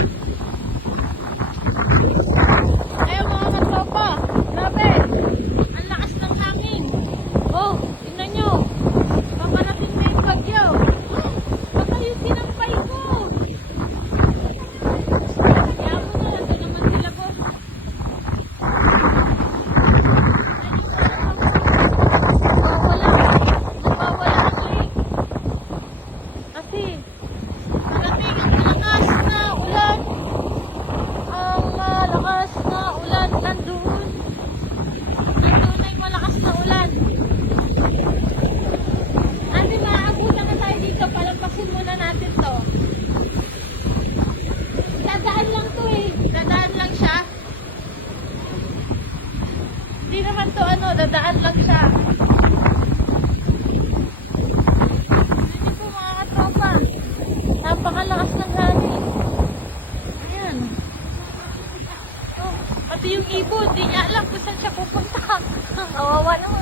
Ayun mga katropa, grabe, ang lakas ng hangin. Oh, tingnan nyo, paparating na yung bagyo. Baka yung sinampay ko. Kaya mo na, ito naman sila po. Nawawala ang lake. Kasi, parating ang malakas na ulan. Ang malakas na ulan nandun. Nandun na yung malakas na ulan. Ate, maaabutan na tayo dito. Palampasin muna natin to. Dadaan lang to eh. Dadaan lang siya. Hindi naman to ano, dadaan lang siya. Hindi po mga katropa. Napakalakas ng hangin. Ayan. Oh, pati yung ibon, di niya alam kung saan siya pupunta. Kawawa naman.